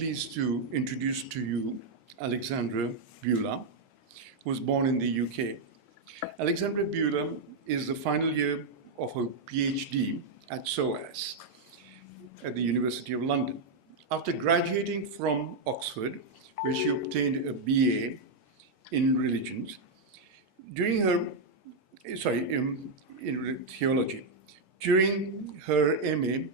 pleased to introduce to you Alexandra Buhler, who was born in the UK. Alexandra Buhler is the final year of her PhD at SOAS at the University of London. After graduating from Oxford, where she obtained a BA in religions, in theology. During her MA,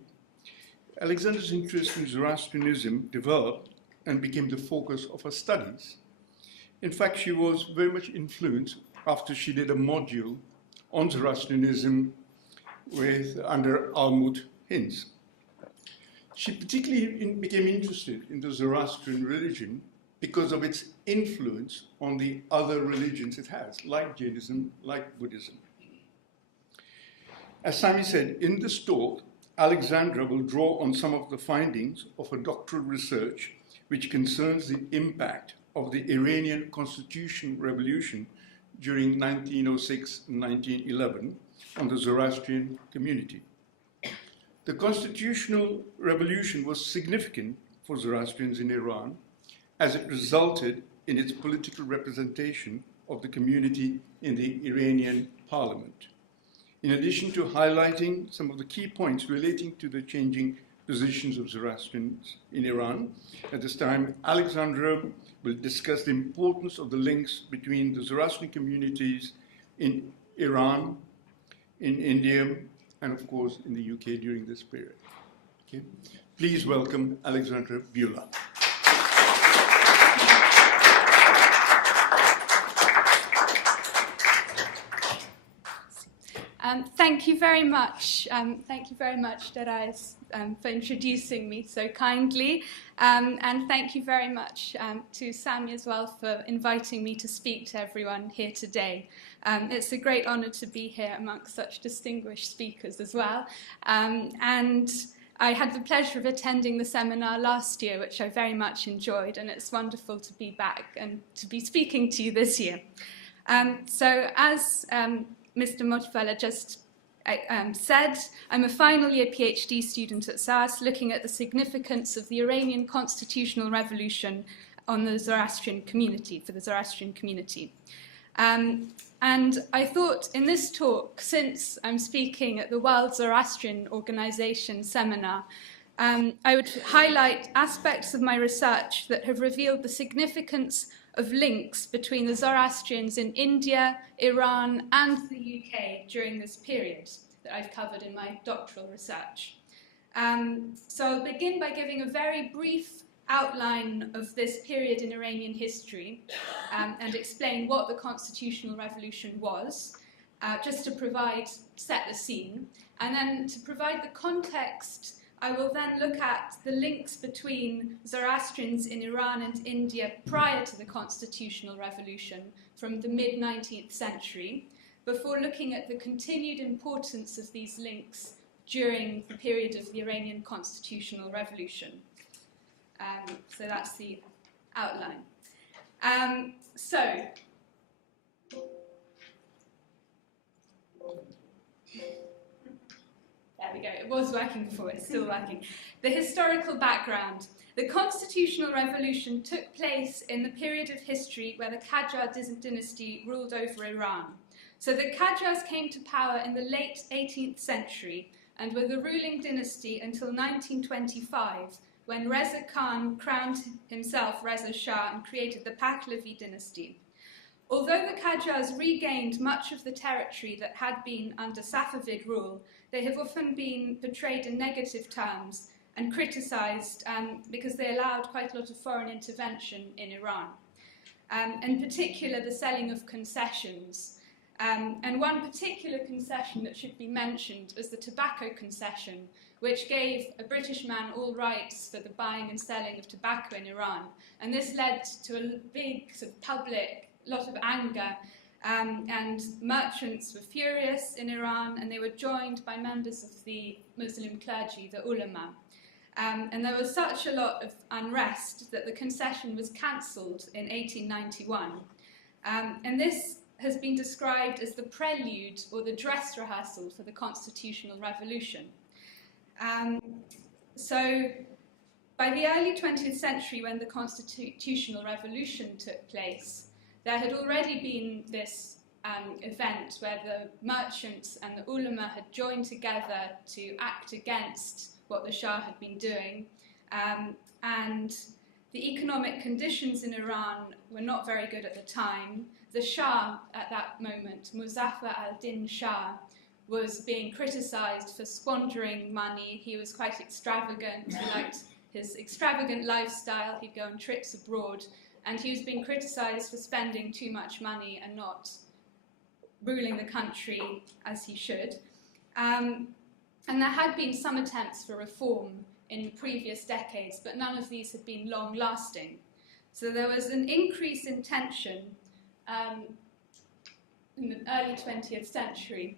Alexandra's interest in Zoroastrianism developed and became the focus of her studies. In fact, she was very much influenced after she did a module on Zoroastrianism under Almut Hinz. She particularly became interested in the Zoroastrian religion because of its influence on the other religions it has, like Jainism, like Buddhism. As Sami said, in this talk, Alexandra will draw on some of the findings of her doctoral research, which concerns the impact of the Iranian constitutional revolution during 1906 and 1911 on the Zoroastrian community. The constitutional revolution was significant for Zoroastrians in Iran, as it resulted in its political representation of the community in the Iranian parliament. In addition to highlighting some of the key points relating to the changing positions of Zoroastrians in Iran, at this time, Alexandra will discuss the importance of the links between the Zoroastrian communities in Iran, in India, and of course in the UK during this period. Okay. Please welcome Alexandra Buhler. Thank you very much. Thank you very much, Derais, for introducing me so kindly. And thank you very much to Sami as well for inviting me to speak to everyone here today. It's a great honor to be here amongst such distinguished speakers as well. And I had the pleasure of attending the seminar last year, which I very much enjoyed, and it's wonderful to be back and to be speaking to you this year. So as Mr. Mutfala just said, I'm a final year PhD student at SOAS looking at the significance of the Iranian constitutional revolution on the Zoroastrian community, for the Zoroastrian community. And I thought in this talk, since I'm speaking at the World Zoroastrian Organization seminar, I would highlight aspects of my research that have revealed the significance of links between the Zoroastrians in India, Iran, and the UK during this period that I've covered in my doctoral research. So I'll begin by giving a very brief outline of this period in Iranian history and explain what the constitutional revolution was, just to set the scene. And then to provide the context, I will then look at the links between Zoroastrians in Iran and India prior to the constitutional revolution from the mid-19th century, before looking at the continued importance of these links during the period of the Iranian constitutional revolution. So that's the outline. There we go, it was working before, it's still working. The historical background. The constitutional revolution took place in the period of history where the Qajar dynasty ruled over Iran. So the Qajars came to power in the late 18th century and were the ruling dynasty until 1925, when Reza Khan crowned himself Reza Shah and created the Pahlavi dynasty. Although the Qajars regained much of the territory that had been under Safavid rule, they have often been portrayed in negative terms and criticised because they allowed quite a lot of foreign intervention in Iran. In particular, the selling of concessions. And one particular concession that should be mentioned was the tobacco concession, which gave a British man all rights for the buying and selling of tobacco in Iran. And this led to a big sort of public lot of anger, and merchants were furious in Iran, and they were joined by members of the Muslim clergy, the ulama. And there was such a lot of unrest that the concession was cancelled in 1891. And this has been described as the prelude or the dress rehearsal for the constitutional revolution. So By the early 20th century, when the constitutional revolution took place, there had already been this event where the merchants and the ulama had joined together to act against what the Shah had been doing. And the economic conditions in Iran were not very good at the time. The Shah at that moment, Muzaffar al-Din Shah, was being criticised for squandering money. He was quite extravagant. He liked his extravagant lifestyle. He'd go on trips abroad. And he was being criticised for spending too much money and not ruling the country as he should. And there had been some attempts for reform in previous decades, but none of these had been long-lasting. So there was an increase in tension in the early 20th century.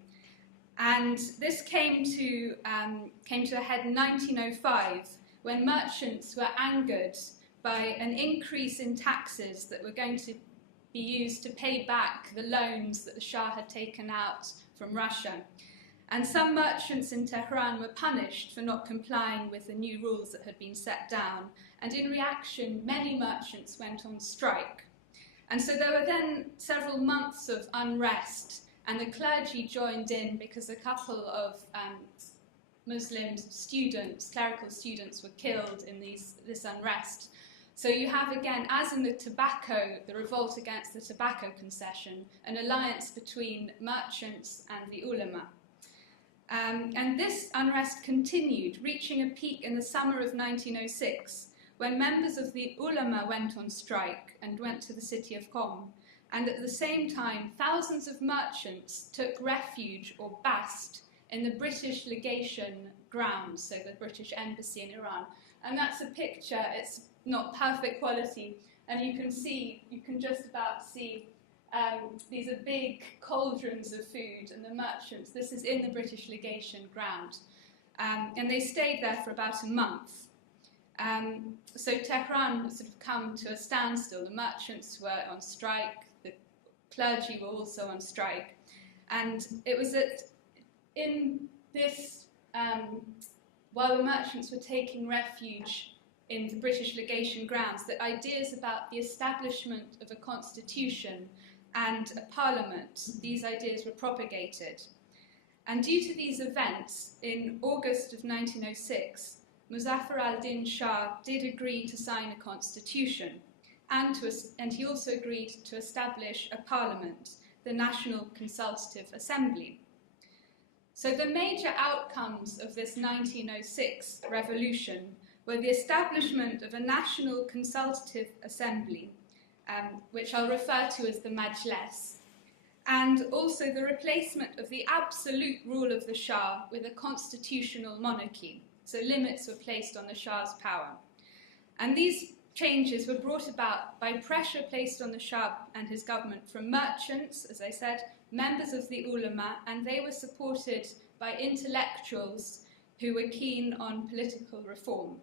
And this came to a head in 1905, when merchants were angered by an increase in taxes that were going to be used to pay back the loans that the Shah had taken out from Russia. And some merchants in Tehran were punished for not complying with the new rules that had been set down. And in reaction, many merchants went on strike. And so there were then several months of unrest, and the clergy joined in because a couple of Muslim students, clerical students, were killed in this unrest. So you have, again, as in the revolt against the tobacco concession, an alliance between merchants and the ulama. And this unrest continued, reaching a peak in the summer of 1906, when members of the ulama went on strike and went to the city of Qom. And at the same time, thousands of merchants took refuge or bast in the British legation grounds, so the British embassy in Iran. And that's a picture. It's not perfect quality, and you can just about see these are big cauldrons of food, and the merchants, this is in the British legation ground. And they stayed there for about a month. So Tehran had sort of come to a standstill. The merchants were on strike, the clergy were also on strike. And it was while the merchants were taking refuge in the British legation grounds, that ideas about the establishment of a constitution and a parliament, these ideas were propagated. And due to these events, in August of 1906, Muzaffar al-Din Shah did agree to sign a constitution, and he also agreed to establish a parliament, the National Consultative Assembly. So the major outcomes of this 1906 revolution were the establishment of a National Consultative Assembly, which I'll refer to as the Majlis, and also the replacement of the absolute rule of the Shah with a constitutional monarchy. So limits were placed on the Shah's power. And these changes were brought about by pressure placed on the Shah and his government from merchants, as I said, members of the ulama, and they were supported by intellectuals who were keen on political reform.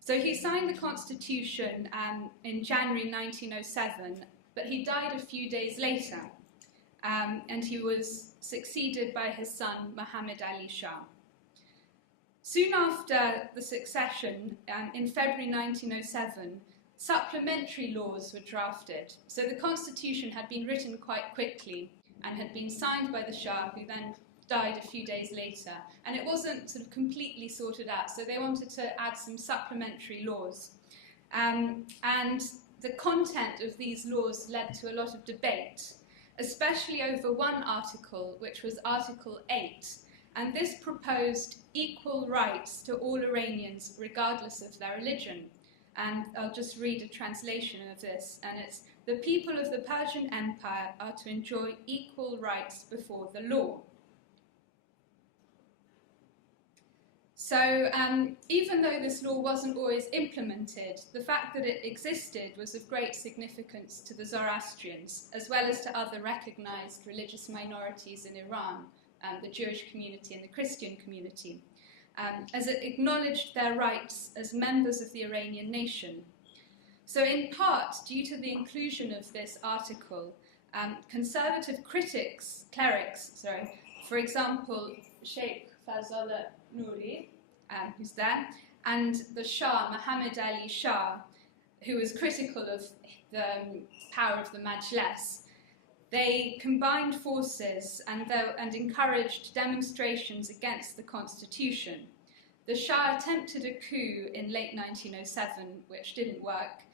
So he signed the constitution in January 1907, but he died a few days later, and he was succeeded by his son, Muhammad Ali Shah. Soon after the succession, in February 1907, supplementary laws were drafted. So the constitution had been written quite quickly and had been signed by the Shah, who then died a few days later. And it wasn't sort of completely sorted out, so they wanted to add some supplementary laws. And the content of these laws led to a lot of debate, especially over one article, which was Article 8. And this proposed equal rights to all Iranians, regardless of their religion. And I'll just read a translation of this, and it's, "The people of the Persian Empire are to enjoy equal rights before the law." So even though this law wasn't always implemented, the fact that it existed was of great significance to the Zoroastrians, as well as to other recognized religious minorities in Iran, the Jewish community and the Christian community, as it acknowledged their rights as members of the Iranian nation. So in part, due to the inclusion of this article, conservative clerics, for example, Sheikh Fazollah Nouri, who's there, and the Shah, Muhammad Ali Shah, who was critical of the power of the Majlis, they combined forces and encouraged demonstrations against the constitution. The Shah attempted a coup in late 1907, which didn't work,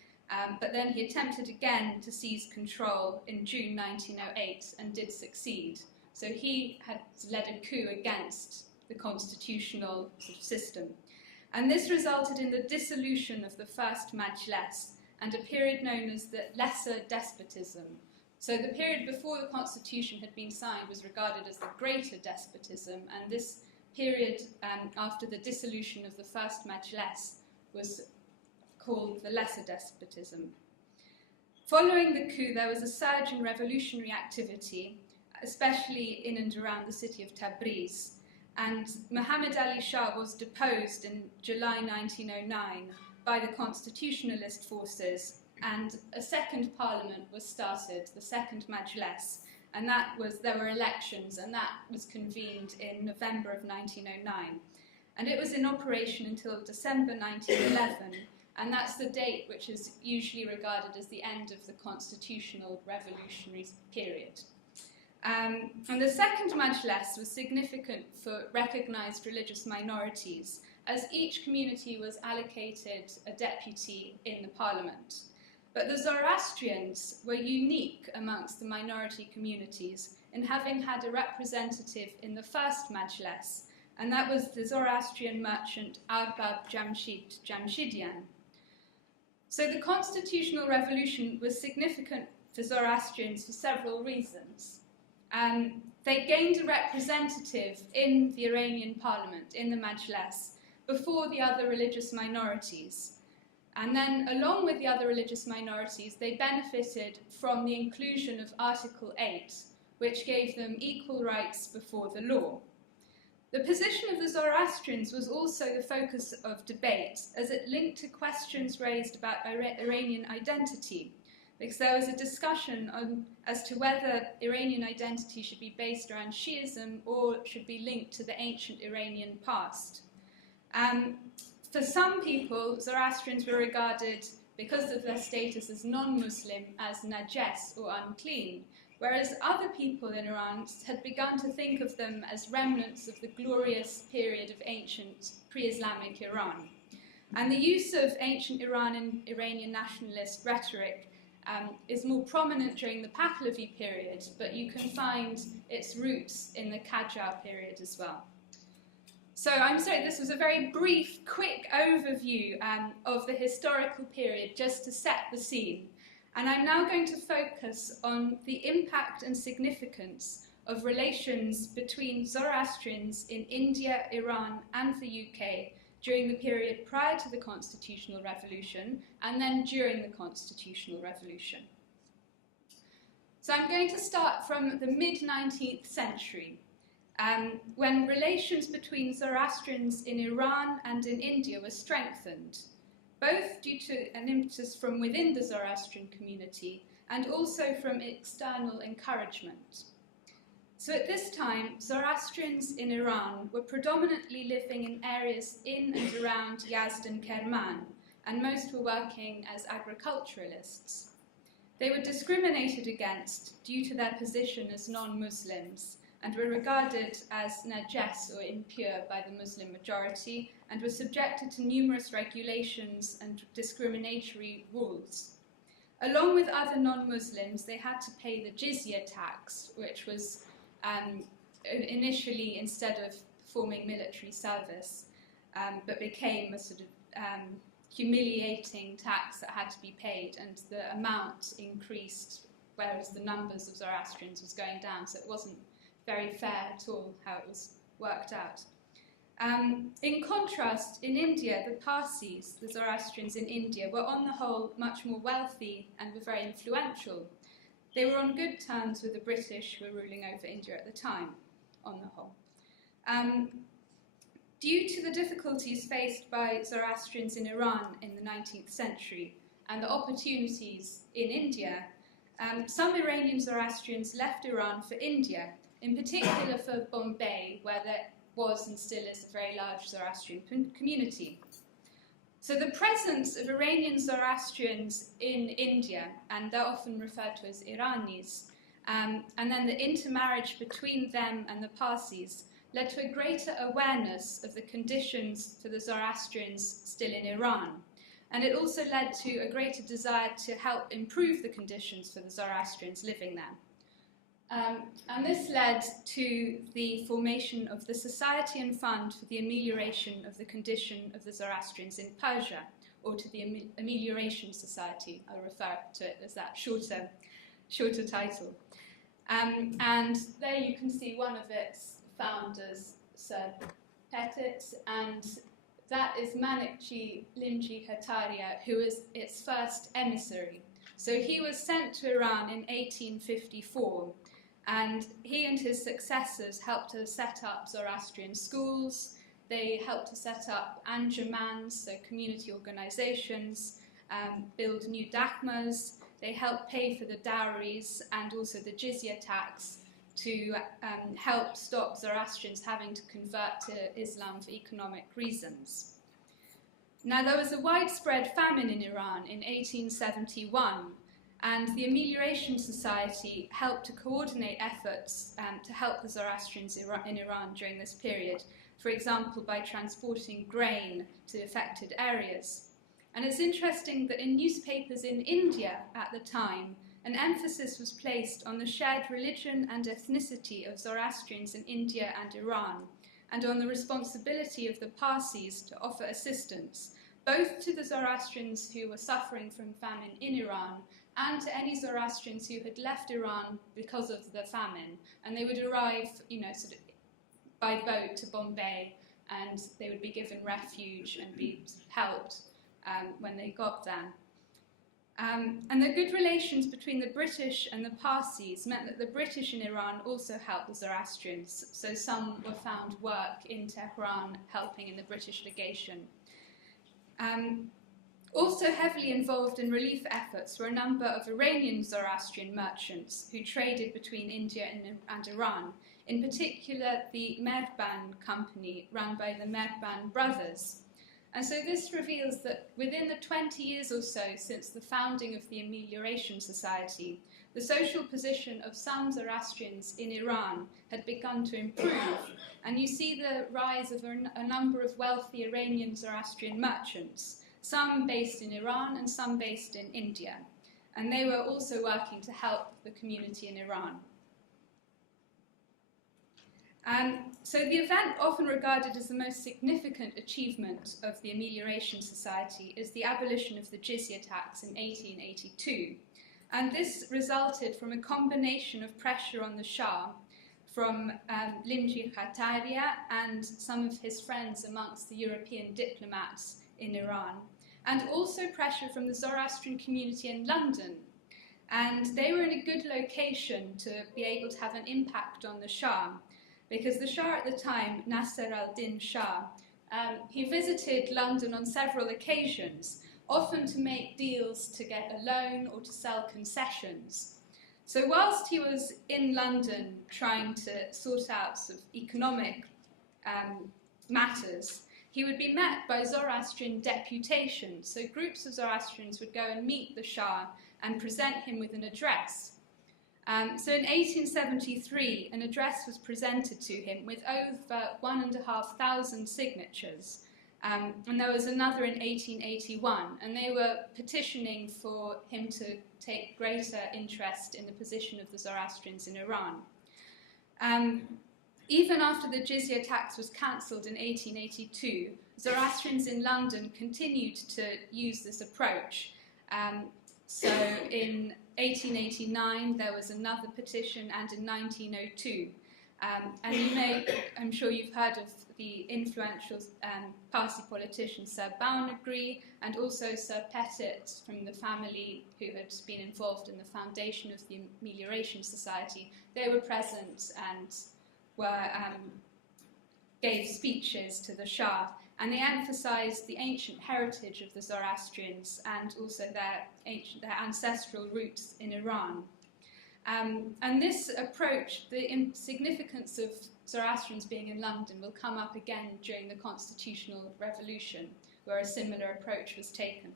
but then he attempted again to seize control in June 1908 and did succeed. So he had led a coup against the constitutional sort of system. And this resulted in the dissolution of the first Majlis and a period known as the Lesser Despotism. So the period before the constitution had been signed was regarded as the Greater Despotism, and this period after the dissolution of the first Majlis was called the Lesser Despotism. Following the coup, there was a surge in revolutionary activity, especially in and around the city of Tabriz, and Muhammad Ali Shah was deposed in July 1909 by the constitutionalist forces, and a second parliament was started, the second Majlis, and there were elections, and that was convened in November of 1909. And it was in operation until December 1911, and that's the date which is usually regarded as the end of the constitutional revolutionary period. And the second Majlis was significant for recognised religious minorities, as each community was allocated a deputy in the parliament. But the Zoroastrians were unique amongst the minority communities in having had a representative in the first Majlis, and that was the Zoroastrian merchant Arbab Jamshidian. So the constitutional revolution was significant for Zoroastrians for several reasons. They gained a representative in the Iranian parliament, in the Majlis, before the other religious minorities. And then, along with the other religious minorities, they benefited from the inclusion of Article 8, which gave them equal rights before the law. The position of the Zoroastrians was also the focus of debate, as it linked to questions raised about Iranian identity, because there was a discussion as to whether Iranian identity should be based around Shiism or should be linked to the ancient Iranian past. For some people, Zoroastrians were regarded, because of their status as non-Muslim, as najas or unclean, whereas other people in Iran had begun to think of them as remnants of the glorious period of ancient pre-Islamic Iran. And the use of ancient Iranian nationalist rhetoric is more prominent during the Pahlavi period, but you can find its roots in the Qajar period as well. So I'm sorry, this was a very brief, quick overview of the historical period just to set the scene. And I'm now going to focus on the impact and significance of relations between Zoroastrians in India, Iran, and the UK during the period prior to the Constitutional Revolution and then during the Constitutional Revolution. So I'm going to start from the mid-19th century. When relations between Zoroastrians in Iran and in India were strengthened, both due to an impetus from within the Zoroastrian community and also from external encouragement. So at this time, Zoroastrians in Iran were predominantly living in areas in and around Yazd and Kerman, and most were working as agriculturalists. They were discriminated against due to their position as non-Muslims, and were regarded as najas or impure by the Muslim majority, and were subjected to numerous regulations and discriminatory rules. Along with other non-Muslims, they had to pay the Jizya Tax, which was initially, instead of performing military service, but became a sort of humiliating tax that had to be paid, and the amount increased, whereas the numbers of Zoroastrians was going down, so it wasn't very fair at all how it was worked out. In contrast, in India, the Parsis, the Zoroastrians in India, were on the whole much more wealthy and were very influential. They were on good terms with the British who were ruling over India at the time, on the whole. Due to the difficulties faced by Zoroastrians in Iran in the 19th century and the opportunities in India, some Iranian Zoroastrians left Iran for India, in particular for Bombay, where there was and still is a very large Zoroastrian community. So the presence of Iranian Zoroastrians in India, and they're often referred to as Iranis, and then the intermarriage between them and the Parsis led to a greater awareness of the conditions for the Zoroastrians still in Iran. And it also led to a greater desire to help improve the conditions for the Zoroastrians living there. And this led to the formation of the Society and Fund for the Amelioration of the Condition of the Zoroastrians in Persia, or to the Amelioration Society. I'll refer to it as that shorter title. And there you can see one of its founders, Sir Petit, and that is Manikji Limji Kataria, who was its first emissary. So he was sent to Iran in 1854, and he and his successors helped to set up Zoroastrian schools. They helped to set up anjumans, so community organizations, build new dakhmas. They helped pay for the dowries and also the Jizya Tax to help stop Zoroastrians having to convert to Islam for economic reasons. Now, there was a widespread famine in Iran in 1871, and the Amelioration Society helped to coordinate efforts to help the Zoroastrians in Iran during this period, for example, by transporting grain to affected areas. And it's interesting that in newspapers in India at the time, an emphasis was placed on the shared religion and ethnicity of Zoroastrians in India and Iran, and on the responsibility of the Parsis to offer assistance, both to the Zoroastrians who were suffering from famine in Iran and to any Zoroastrians who had left Iran because of the famine. And they would arrive, sort of by boat to Bombay, and they would be given refuge and be helped when they got there. And the good relations between the British and the Parsis meant that the British in Iran also helped the Zoroastrians, so some were found work in Tehran helping in the British legation. Also heavily involved in relief efforts were a number of Iranian Zoroastrian merchants who traded between India and Iran, in particular the Mehban company run by the Mehban brothers. And so this reveals that within the 20 years or so since the founding of the Amelioration Society, the social position of some Zoroastrians in Iran had begun to improve. And you see the rise of a number of wealthy Iranian Zoroastrian merchants, some based in Iran and some based in India. And they were also working to help the community in Iran. So the event often regarded as the most significant achievement of the Amelioration Society is the abolition of the Jizya Tax in 1882. And this resulted from a combination of pressure on the Shah from Limji Kataria and some of his friends amongst the European diplomats in Iran, and also pressure from the Zoroastrian community in London. And they were in a good location to be able to have an impact on the Shah, because the Shah at the time, Nasser al-Din Shah, he visited London on several occasions, often to make deals to get a loan or to sell concessions. So whilst he was in London trying to sort out sort of economic matters, he would be met by Zoroastrian deputations. So groups of Zoroastrians would go and meet the Shah and present him with an address. So in 1873, an address was presented to him with over 1,500 signatures. And there was another in 1881, and they were petitioning for him to take greater interest in the position of the Zoroastrians in Iran. Even after the Jizya tax was cancelled in 1882, Zoroastrians in London continued to use this approach. So in 1889, there was another petition, and in 1902. And I'm sure you've heard of the influential Parsi politician Sir Bownegri, and also Sir Petit from the family who had been involved in the foundation of the Amelioration Society. They were present and gave speeches to the Shah, and they emphasized the ancient heritage of the Zoroastrians and also their ancestral roots in Iran. And this approach, the significance of Zoroastrians being in London, will come up again during the Constitutional Revolution, where a similar approach was taken.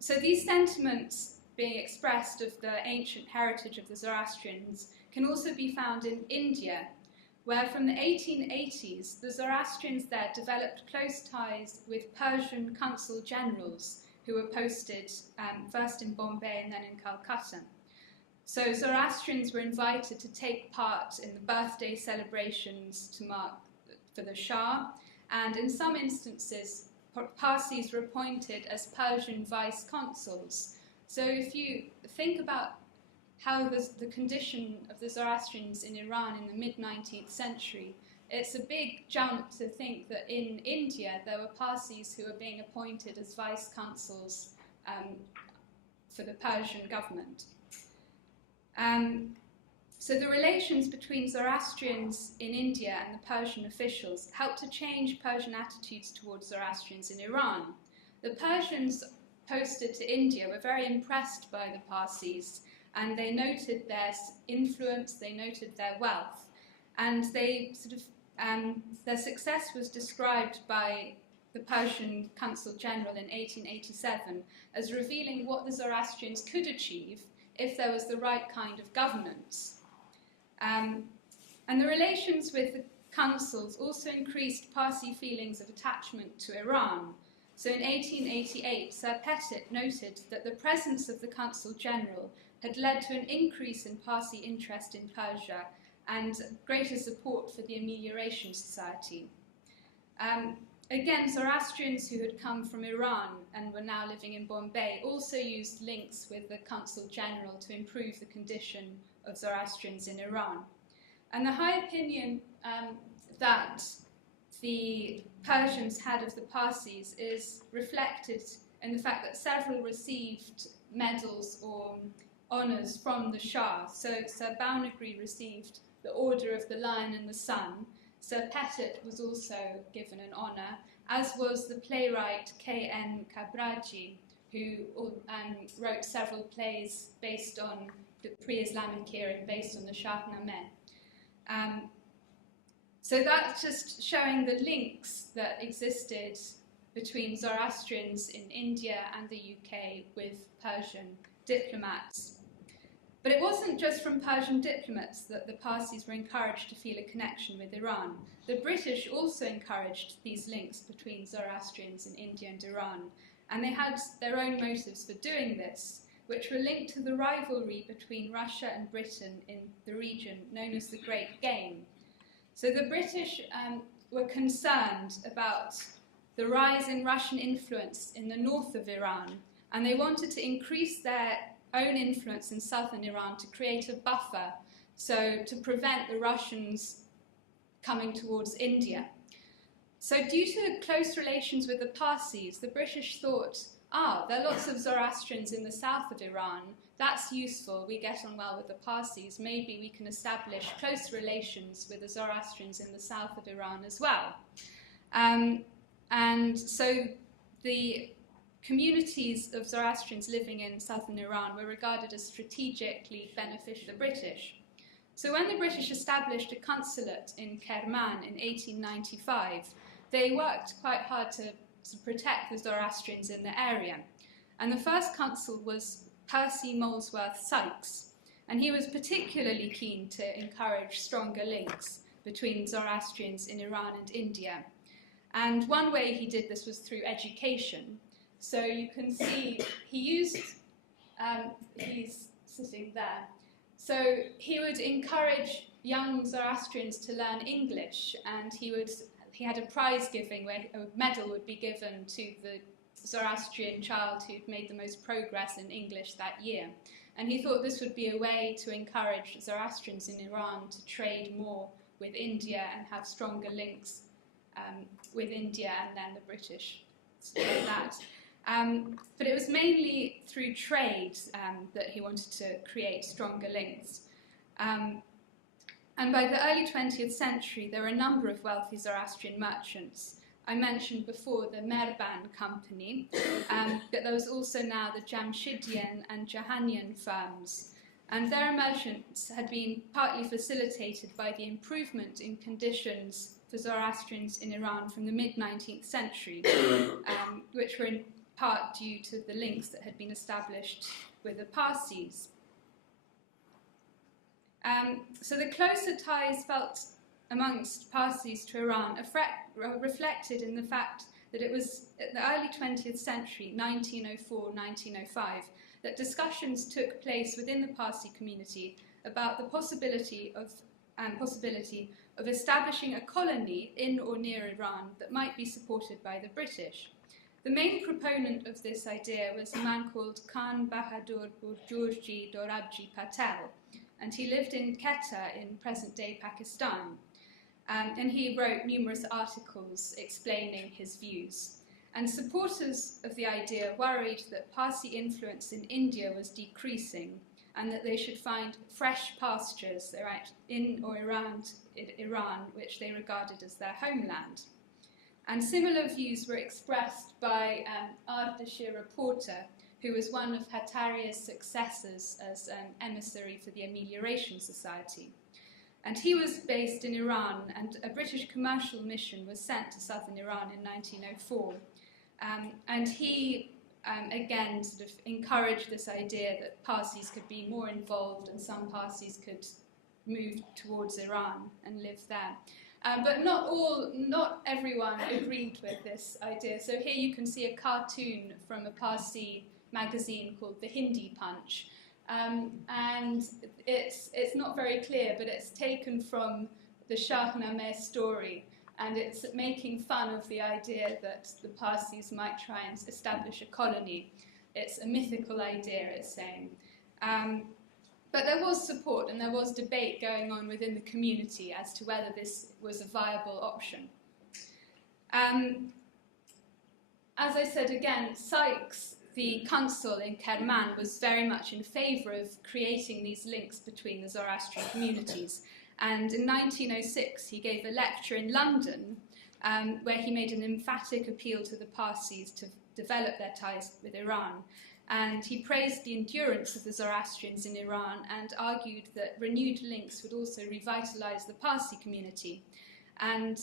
So these sentiments being expressed of the ancient heritage of the Zoroastrians can also be found in India, where from the 1880s, the Zoroastrians there developed close ties with Persian consul generals who were posted first in Bombay and then in Calcutta. So Zoroastrians were invited to take part in the birthday celebrations to mark for the Shah, and in some instances, Parsis were appointed as Persian vice-consuls. So if you think about how the condition of the Zoroastrians in Iran in the mid-19th century, it's a big jump to think that in India there were Parsis who were being appointed as vice-consuls for the Persian government. So the relations between Zoroastrians in India and the Persian officials helped to change Persian attitudes towards Zoroastrians in Iran. The Persians posted to India were very impressed by the Parsis, and they noted their influence, they noted their wealth, and they their success was described by the Persian Consul General in 1887 as revealing what the Zoroastrians could achieve if there was the right kind of governance. And the relations with the consuls also increased Parsi feelings of attachment to Iran. So in 1888, Sir Pettit noted that the presence of the Consul General had led to an increase in Parsi interest in Persia and greater support for the Amelioration Society. Again, Zoroastrians who had come from Iran and were now living in Bombay also used links with the Consul General to improve the condition of Zoroastrians in Iran. And the high opinion that the Persians had of the Parsis is reflected in the fact that several received medals or honours from the Shah. So Sir Baunagri received the Order of the Lion and the Sun. Sir Pettit was also given an honour, as was the playwright K.N. Kabraji, who wrote several plays based on the pre-Islamic era and based on the Shahnameh. So that's just showing the links that existed between Zoroastrians in India and the UK with Persian diplomats. But it wasn't just from Persian diplomats that the Parsis were encouraged to feel a connection with Iran. The British also encouraged these links between Zoroastrians in India and Iran, and they had their own motives for doing this, which were linked to the rivalry between Russia and Britain in the region known as the Great Game. So the British were concerned about the rise in Russian influence in the north of Iran, and they wanted to increase their own influence in southern Iran to create a buffer, so to prevent the Russians coming towards India. So due to close relations with the Parsis, the British thought, there are lots of Zoroastrians in the south of Iran, that's useful, we get on well with the Parsis, maybe we can establish close relations with the Zoroastrians in the south of Iran as well. And so the communities of Zoroastrians living in southern Iran were regarded as strategically beneficial to the British. So when the British established a consulate in Kerman in 1895, they worked quite hard to protect the Zoroastrians in the area. And the first consul was Percy Molesworth Sykes, and he was particularly keen to encourage stronger links between Zoroastrians in Iran and India. And one way he did this was through education. So you can see he used, he's sitting there. So he would encourage young Zoroastrians to learn English, and he had a prize giving where a medal would be given to the Zoroastrian child who'd made the most progress in English that year. And he thought this would be a way to encourage Zoroastrians in Iran to trade more with India and have stronger links with India and then the British. Like that. But it was mainly through trade that he wanted to create stronger links. And by the early 20th century, there were a number of wealthy Zoroastrian merchants. I mentioned before the Merban company, but there was also now the Jamshidian and Jahanian firms. and their emergence had been partly facilitated by the improvement in conditions for Zoroastrians in Iran from the mid-19th century, which were in part due to the links that had been established with the Parsis. So the closer ties felt amongst Parsis to Iran reflected in the fact that it was at the early 20th century, 1904-1905, that discussions took place within the Parsi community about the possibility of establishing a colony in or near Iran that might be supported by the British. The main proponent of this idea was a man called Khan Bahadur Burjurji Dorabji Patel, and he lived in Quetta in present-day Pakistan. And he wrote numerous articles explaining his views. And supporters of the idea worried that Parsi influence in India was decreasing and that they should find fresh pastures in or around Iran, which they regarded as their homeland. And similar views were expressed by Ardashir Reporter, who was one of Hattari's successors as an emissary for the Amelioration Society. And he was based in Iran, and a British commercial mission was sent to southern Iran in 1904. And he, again, sort of encouraged this idea that Parsis could be more involved and some Parsis could move towards Iran and live there. But not everyone agreed with this idea. So here you can see a cartoon from a Parsi magazine called the Hindi Punch. And it's not very clear, but it's taken from the Shahnameh story, and it's making fun of the idea that the Parsis might try and establish a colony. It's a mythical idea, it's saying. But there was support and there was debate going on within the community as to whether this was a viable option. As I said again, Sykes, the consul in Kerman, was very much in favour of creating these links between the Zoroastrian communities. And in 1906, he gave a lecture in London where he made an emphatic appeal to the Parsis to develop their ties with Iran. And he praised the endurance of the Zoroastrians in Iran and argued that renewed links would also revitalise the Parsi community. And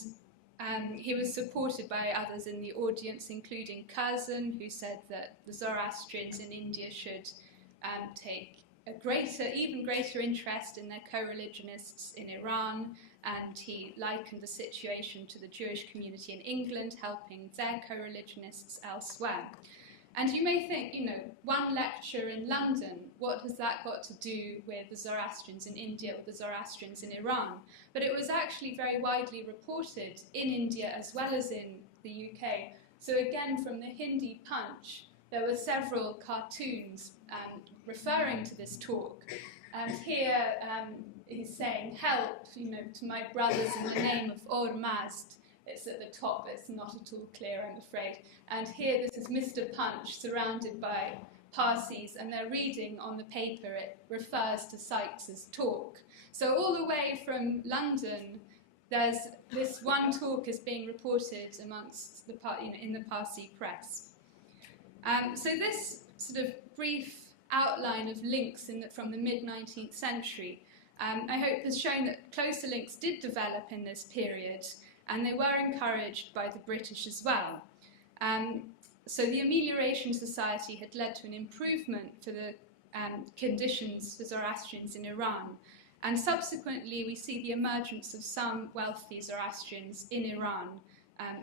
he was supported by others in the audience, including Curzon, who said that the Zoroastrians in India should take even greater interest in their co-religionists in Iran, and he likened the situation to the Jewish community in England, helping their co-religionists elsewhere. And you may think, one lecture in London, what has that got to do with the Zoroastrians in India or the Zoroastrians in Iran? But it was actually very widely reported in India as well as in the UK. So again, from the Hindi Punch, there were several cartoons referring to this talk. And here he's saying, help, to my brothers in the name of Or Mazd. It's at the top, it's not at all clear, I'm afraid. And here this is Mr. Punch surrounded by Parsis, and they're reading on the paper, it refers to Sykes' talk. So all the way from London, there's this one talk is being reported amongst the in the Parsi press. So this sort of brief outline of links from the mid-19th century, I hope has shown that closer links did develop in this period, and they were encouraged by the British as well. So the Amelioration Society had led to an improvement for the conditions for Zoroastrians in Iran, and subsequently we see the emergence of some wealthy Zoroastrians in Iran,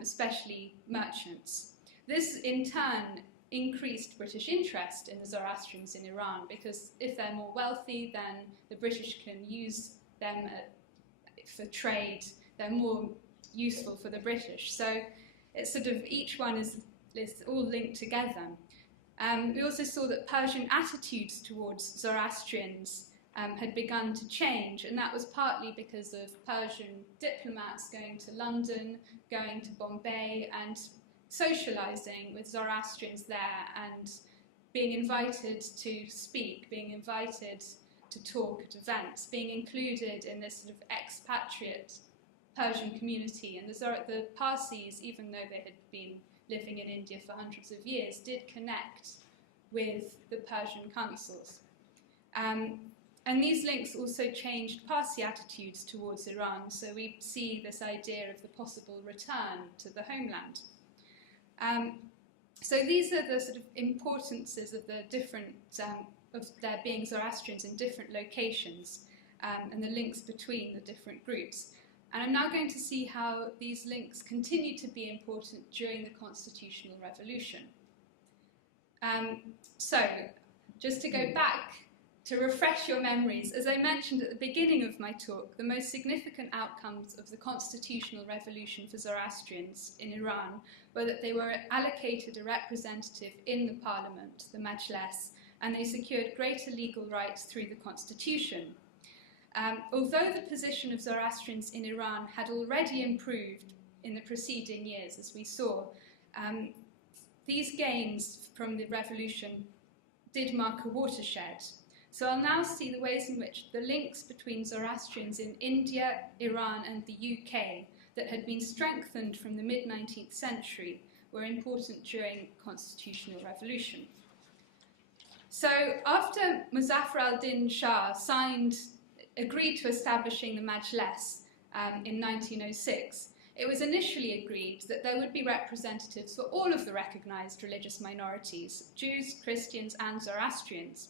especially merchants. This in turn increased British interest in the Zoroastrians in Iran, because if they're more wealthy, then the British can use them for trade. They're more useful for the British. So it's sort of, each one is all linked together. We also saw that Persian attitudes towards Zoroastrians had begun to change, and that was partly because of Persian diplomats going to London, going to Bombay, and socialising with Zoroastrians there, and being invited to speak, being invited to talk at events, being included in this sort of expatriate Persian community. And the Parsis, even though they had been living in India for hundreds of years, did connect with the Persian consuls. And these links also changed Parsi attitudes towards Iran, so we see this idea of the possible return to the homeland. So these are the sort of importances of the different, of there being Zoroastrians in different locations, and the links between the different groups. And I'm now going to see how these links continue to be important during the Constitutional Revolution. So, just to go back, to refresh your memories, as I mentioned at the beginning of my talk, the most significant outcomes of the Constitutional Revolution for Zoroastrians in Iran were that they were allocated a representative in the parliament, the Majlis, and they secured greater legal rights through the constitution. Although the position of Zoroastrians in Iran had already improved in the preceding years, as we saw, these gains from the revolution did mark a watershed. So I'll now see the ways in which the links between Zoroastrians in India, Iran, and the UK that had been strengthened from the mid-19th century were important during the Constitutional Revolution. So after Muzaffar al-Din Shah agreed to establishing the Majlis in 1906, it was initially agreed that there would be representatives for all of the recognized religious minorities, Jews, Christians, and Zoroastrians.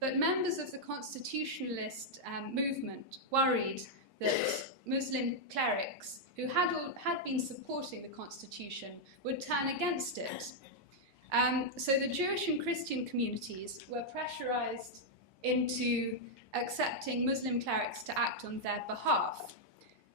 But members of the constitutionalist movement worried that Muslim clerics who had been supporting the constitution would turn against it. So the Jewish and Christian communities were pressurized into accepting Muslim clerics to act on their behalf.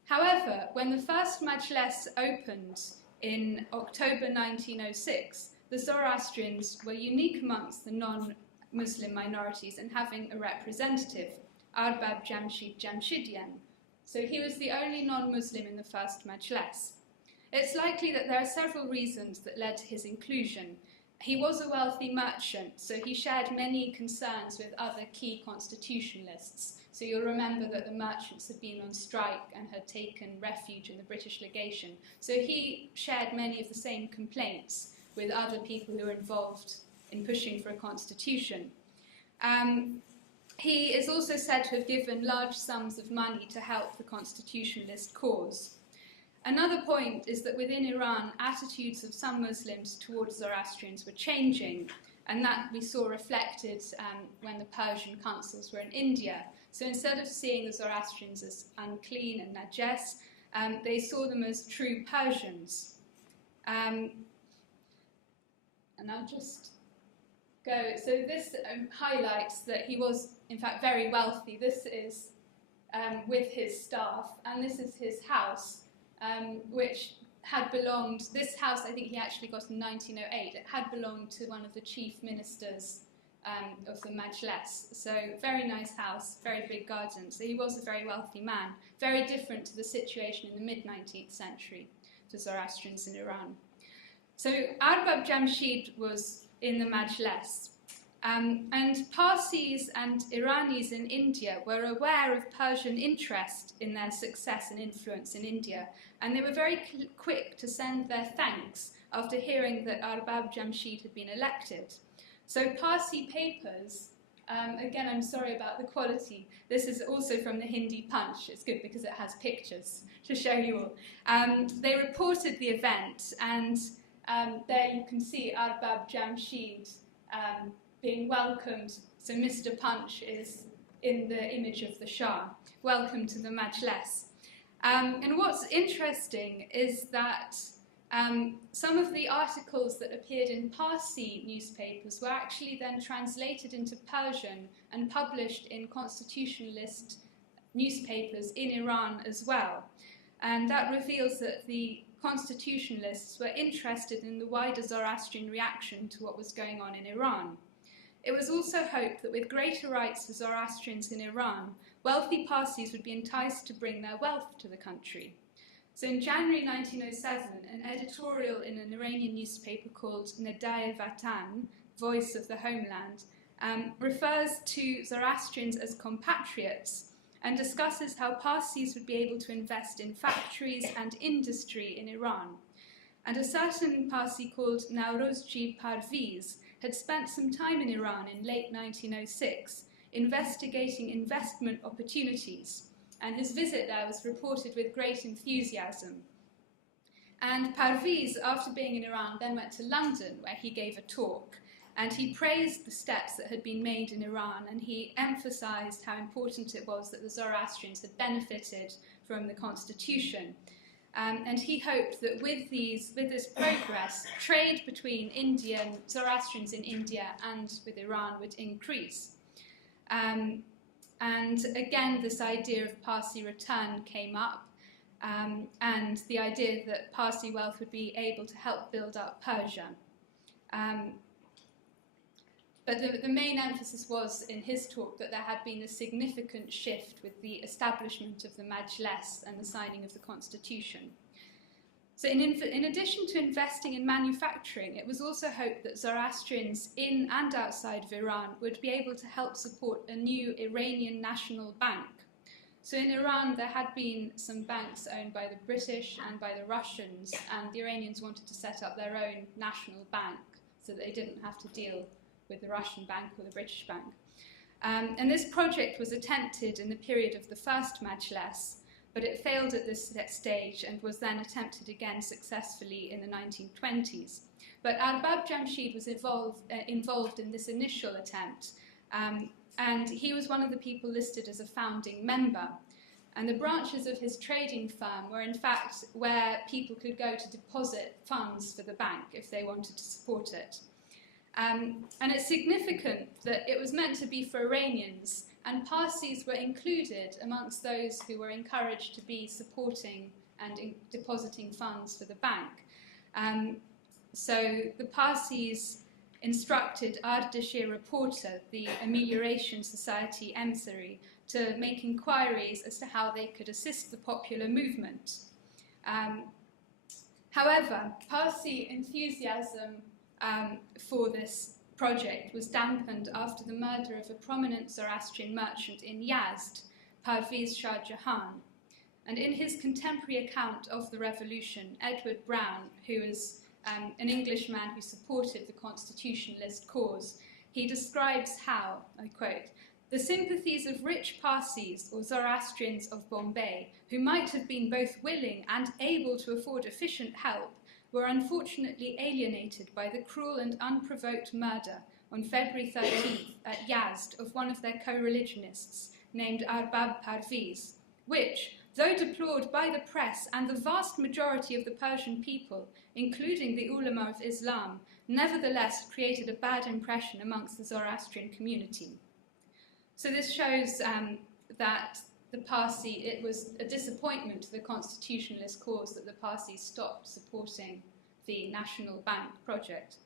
However, when the first Majlis opened in October 1906, the Zoroastrians were unique amongst the non-Muslim minorities in having a representative, Arbab Jamshid Jamshidian. So he was the only non-Muslim in the first Majlis. It's likely that there are several reasons that led to his inclusion. He was a wealthy merchant, so he shared many concerns with other key constitutionalists. So you'll remember that the merchants had been on strike and had taken refuge in the British legation. So he shared many of the same complaints with other people who were involved in pushing for a constitution. He is also said to have given large sums of money to help the constitutionalist cause. Another point is that within Iran, attitudes of some Muslims towards Zoroastrians were changing, and that we saw reflected when the Persian councils were in India. So instead of seeing the Zoroastrians as unclean and najas, they saw them as true Persians. And I'll just go. So this highlights that he was, in fact, very wealthy. This is with his staff, and this is his house. Which had belonged, this house I think he actually got in 1908, it had belonged to one of the chief ministers of the Majlis. So very nice house, very big garden. So he was a very wealthy man, very different to the situation in the mid-19th century for Zoroastrians in Iran. So Arbab Jamshid was in the Majlis. And Parsis and Iranis in India were aware of Persian interest in their success and influence in India, and they were very quick to send their thanks after hearing that Arbab Jamshid had been elected. So Parsi papers, again, I'm sorry about the quality. This is also from the Hindi Punch. It's good because it has pictures to show you all. They reported the event, and there you can see Arbab Jamshid being welcomed. So Mr. Punch is in the image of the Shah. Welcome to the Majlis. And what's interesting is that some of the articles that appeared in Parsi newspapers were actually then translated into Persian and published in constitutionalist newspapers in Iran as well. And that reveals that the constitutionalists were interested in the wider Zoroastrian reaction to what was going on in Iran. It was also hoped that with greater rights for Zoroastrians in Iran, wealthy Parsis would be enticed to bring their wealth to the country. So in January 1907, an editorial in an Iranian newspaper called Nedai Vatan, Voice of the Homeland, refers to Zoroastrians as compatriots and discusses how Parsis would be able to invest in factories and industry in Iran. And a certain Parsi called Nauruzji Parviz had spent some time in Iran in late 1906, investigating investment opportunities, and his visit there was reported with great enthusiasm. And Parviz, after being in Iran, then went to London, where he gave a talk, and he praised the steps that had been made in Iran, and he emphasized how important it was that the Zoroastrians had benefited from the constitution. And he hoped that with this progress, trade between Zoroastrians in India and with Iran would increase. And again, this idea of Parsi return came up, and the idea that Parsi wealth would be able to help build up Persia. But the main emphasis was in his talk that there had been a significant shift with the establishment of the Majlis and the signing of the constitution. So in addition to investing in manufacturing, it was also hoped that Zoroastrians in and outside of Iran would be able to help support a new Iranian national bank. So in Iran, there had been some banks owned by the British and by the Russians, and the Iranians wanted to set up their own national bank so that they didn't have to deal with the Russian bank or the British bank. And this project was attempted in the period of the first Majlis, but it failed at this stage and was then attempted again successfully in the 1920s. But Arbab Jamshid was involved in this initial attempt, and he was one of the people listed as a founding member. And the branches of his trading firm were in fact where people could go to deposit funds for the bank if they wanted to support it. And it's significant that it was meant to be for Iranians, and Parsis were included amongst those who were encouraged to be supporting and depositing funds for the bank. So the Parsis instructed Ardeshir reporter, the Amelioration Society emissary, to make inquiries as to how they could assist the popular movement. However, Parsi enthusiasm for this project was dampened after the murder of a prominent Zoroastrian merchant in Yazd, Parviz Shah Jahan. And in his contemporary account of the revolution, Edward Brown, who is an Englishman who supported the constitutionalist cause, he describes how, I quote, "The sympathies of rich Parsis or Zoroastrians of Bombay, who might have been both willing and able to afford efficient help, were unfortunately alienated by the cruel and unprovoked murder on February 13th at Yazd of one of their co-religionists named Arbab Parviz, which, though deplored by the press and the vast majority of the Persian people, including the ulama of Islam, nevertheless created a bad impression amongst the Zoroastrian community." So this shows that the Parsi, it was a disappointment to the constitutionalist cause that the Parsis stopped supporting the National Bank project.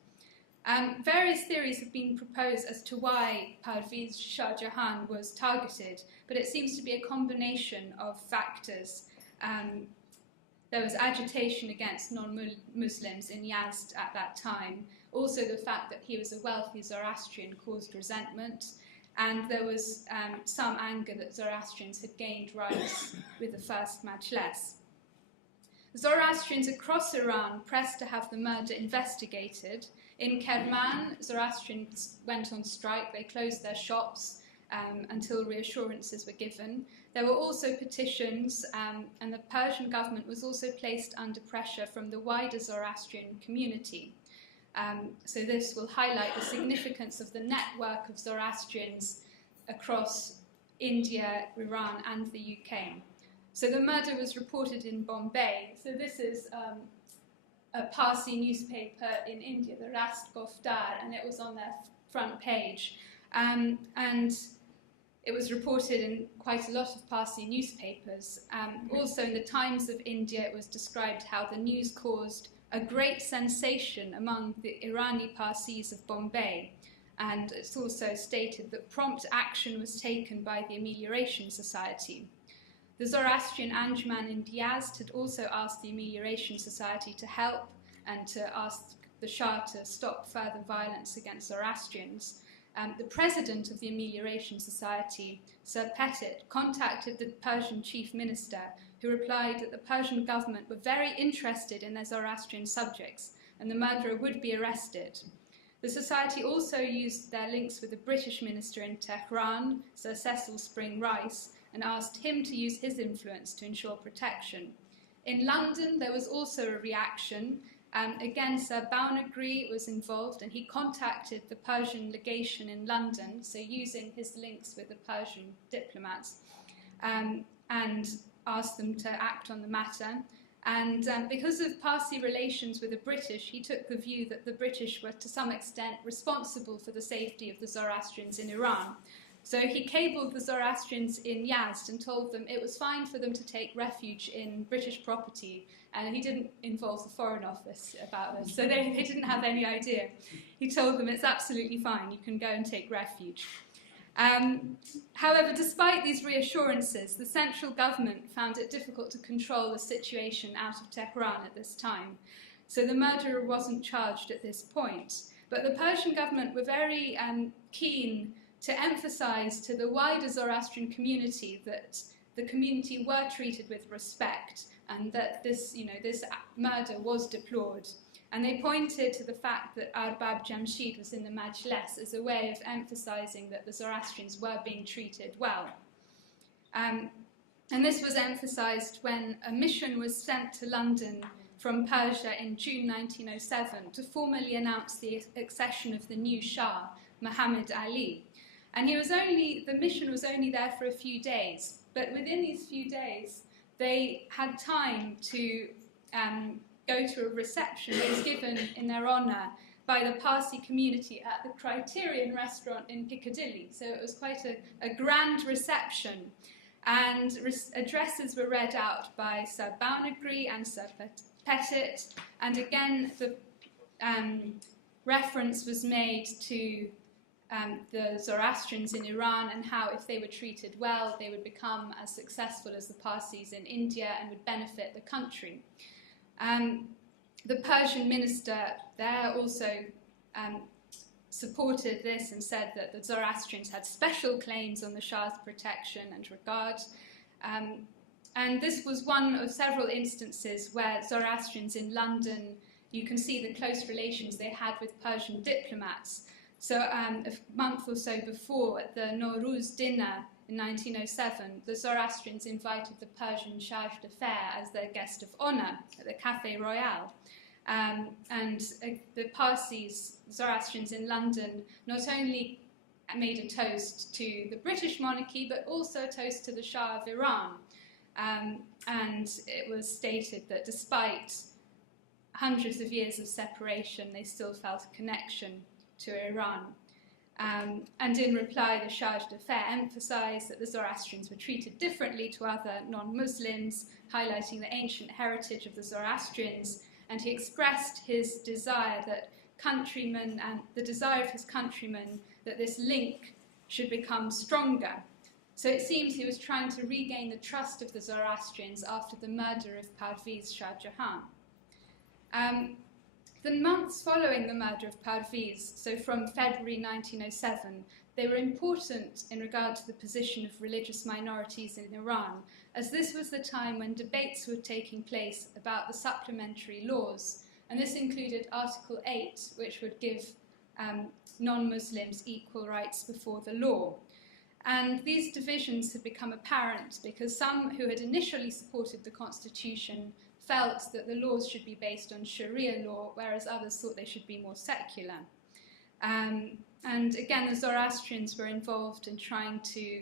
Various theories have been proposed as to why Parviz Shah Jahan was targeted, but it seems to be a combination of factors. There was agitation against non-Muslims in Yazd at that time. Also, the fact that he was a wealthy Zoroastrian caused resentment, and there was some anger that Zoroastrians had gained rights with the first Majlis. Zoroastrians across Iran pressed to have the murder investigated. In Kerman, Zoroastrians went on strike. They closed their shops until reassurances were given. There were also petitions, and the Persian government was also placed under pressure from the wider Zoroastrian community. So this will highlight the significance of the network of Zoroastrians across India, Iran, and the UK. So the murder was reported in Bombay. So this is a Parsi newspaper in India, the Rast Goftar, and it was on their front page. And it was reported in quite a lot of Parsi newspapers. Also in the Times of India, it was described how the news caused a great sensation among the Irani Parsis of Bombay. And it's also stated that prompt action was taken by the Amelioration Society. The Zoroastrian Anjuman in Yazd had also asked the Amelioration Society to help and to ask the Shah to stop further violence against Zoroastrians. The president of the Amelioration Society, Sir Pettit, contacted the Persian chief minister, who replied that the Persian government were very interested in their Zoroastrian subjects and the murderer would be arrested. The society also used their links with the British minister in Tehran, Sir Cecil Spring Rice, and asked him to use his influence to ensure protection. In London, there was also a reaction. Again, Sir Bownegri was involved, and he contacted the Persian legation in London, so using his links with the Persian diplomats, and asked them to act on the matter. And because of Parsi relations with the British, he took the view that the British were to some extent responsible for the safety of the Zoroastrians in Iran. So he cabled the Zoroastrians in Yazd and told them it was fine for them to take refuge in British property, and he didn't involve the Foreign Office about this, so they didn't have any idea. He told them it's absolutely fine, you can go and take refuge. However, despite these reassurances, the central government found it difficult to control the situation out of Tehran at this time. So the murderer wasn't charged at this point. But the Persian government were very keen to emphasize to the wider Zoroastrian community that the community were treated with respect and that this murder was deplored. And they pointed to the fact that Arbab Jamshid was in the Majlis as a way of emphasizing that the Zoroastrians were being treated well. And this was emphasized when a mission was sent to London from Persia in June 1907 to formally announce the accession of the new Shah, Muhammad Ali. And the mission was only there for a few days, but within these few days, they had time to go to a reception that was given in their honour by the Parsi community at the Criterion restaurant in Piccadilly. So it was quite a grand reception. And addresses were read out by Sir Bownegri and Sir Pettit. And again, the reference was made to the Zoroastrians in Iran and how if they were treated well, they would become as successful as the Parsis in India and would benefit the country. The Persian minister there also supported this and said that the Zoroastrians had special claims on the Shah's protection and regard. And this was one of several instances where Zoroastrians in London, you can see the close relations they had with Persian diplomats. So a month or so before, at the Nowruz dinner in 1907, the Zoroastrians invited the Persian charge d'affaires as their guest of honour at the Café Royal. And the Parsis, Zoroastrians in London, not only made a toast to the British monarchy, but also a toast to the Shah of Iran. And it was stated that despite hundreds of years of separation, they still felt a connection to Iran. And in reply, the charge d'affaires emphasised that the Zoroastrians were treated differently to other non-Muslims, highlighting the ancient heritage of the Zoroastrians, and he expressed his desire that countrymen and the desire of his countrymen that this link should become stronger. So it seems he was trying to regain the trust of the Zoroastrians after the murder of Parviz Shah Jahan. The months following the murder of Parviz, so from February 1907, they were important in regard to the position of religious minorities in Iran, as this was the time when debates were taking place about the supplementary laws, and this included Article 8, which would give non-Muslims equal rights before the law. And these divisions had become apparent because some who had initially supported the constitution felt that the laws should be based on Sharia law, whereas others thought they should be more secular. And again, the Zoroastrians were involved in trying to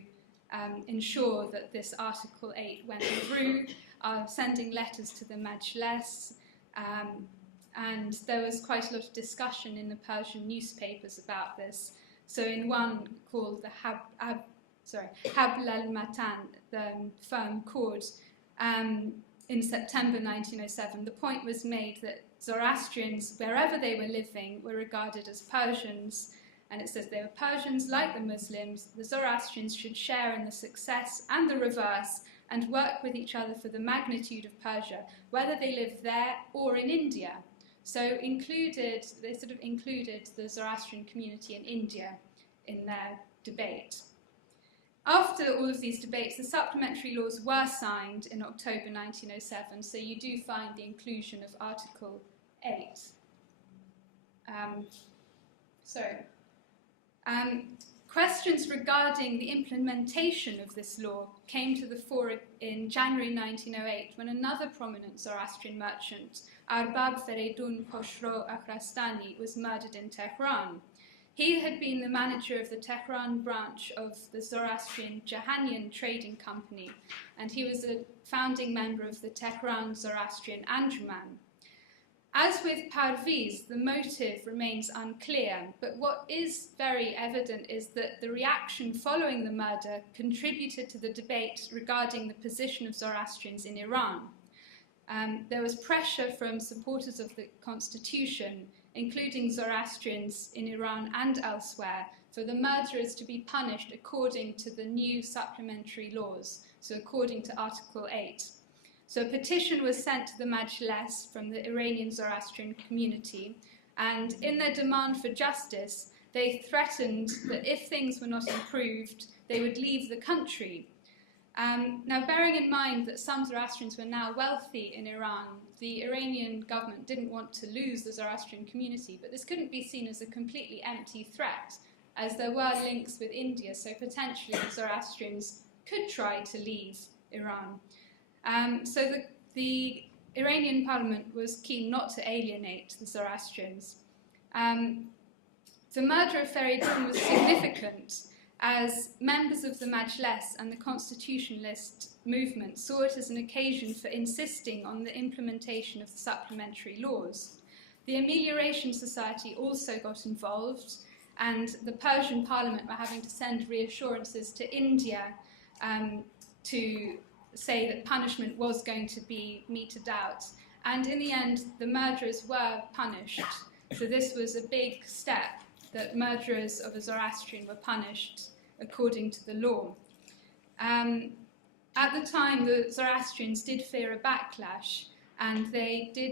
ensure that this Article 8 went through, sending letters to the Majlis, and there was quite a lot of discussion in the Persian newspapers about this. So in one called the Habl al-Matan, the firm cord, in September 1907, the point was made that Zoroastrians, wherever they were living, were regarded as Persians, and it says they were Persians like the Muslims. The Zoroastrians should share in the success and the reverse and work with each other for the magnitude of Persia, whether they live there or in India. So they sort of included the Zoroastrian community in India in their debate. After all of these debates, the supplementary laws were signed in October 1907, so you do find the inclusion of Article 8. Questions regarding the implementation of this law came to the fore in January 1908 when another prominent Zoroastrian merchant, Arbab Feridun Khosrow Akhrastani, was murdered in Tehran. He had been the manager of the Tehran branch of the Zoroastrian Jahanian Trading Company, and he was a founding member of the Tehran Zoroastrian Anjuman. As with Parviz, the motive remains unclear, but what is very evident is that the reaction following the murder contributed to the debate regarding the position of Zoroastrians in Iran. There was pressure from supporters of the constitution, including Zoroastrians in Iran and elsewhere, for the murderers to be punished according to the new supplementary laws, so according to Article 8. So a petition was sent to the Majlis from the Iranian Zoroastrian community, and in their demand for justice, they threatened that if things were not improved, they would leave the country. Now, bearing in mind that some Zoroastrians were now wealthy in Iran, the Iranian government didn't want to lose the Zoroastrian community, but this couldn't be seen as a completely empty threat, as there were links with India, so potentially the Zoroastrians could try to leave Iran. So the Iranian parliament was keen not to alienate the Zoroastrians. The murder of Feridun was significant as members of the Majlis and the constitutionalist movement saw it as an occasion for insisting on the implementation of the supplementary laws. The Amelioration Society also got involved, and the Persian parliament were having to send reassurances to India to say that punishment was going to be meted out. And in the end, the murderers were punished. So this was a big step, that murderers of a Zoroastrian were punished according to the law. At the time, the Zoroastrians did fear a backlash, and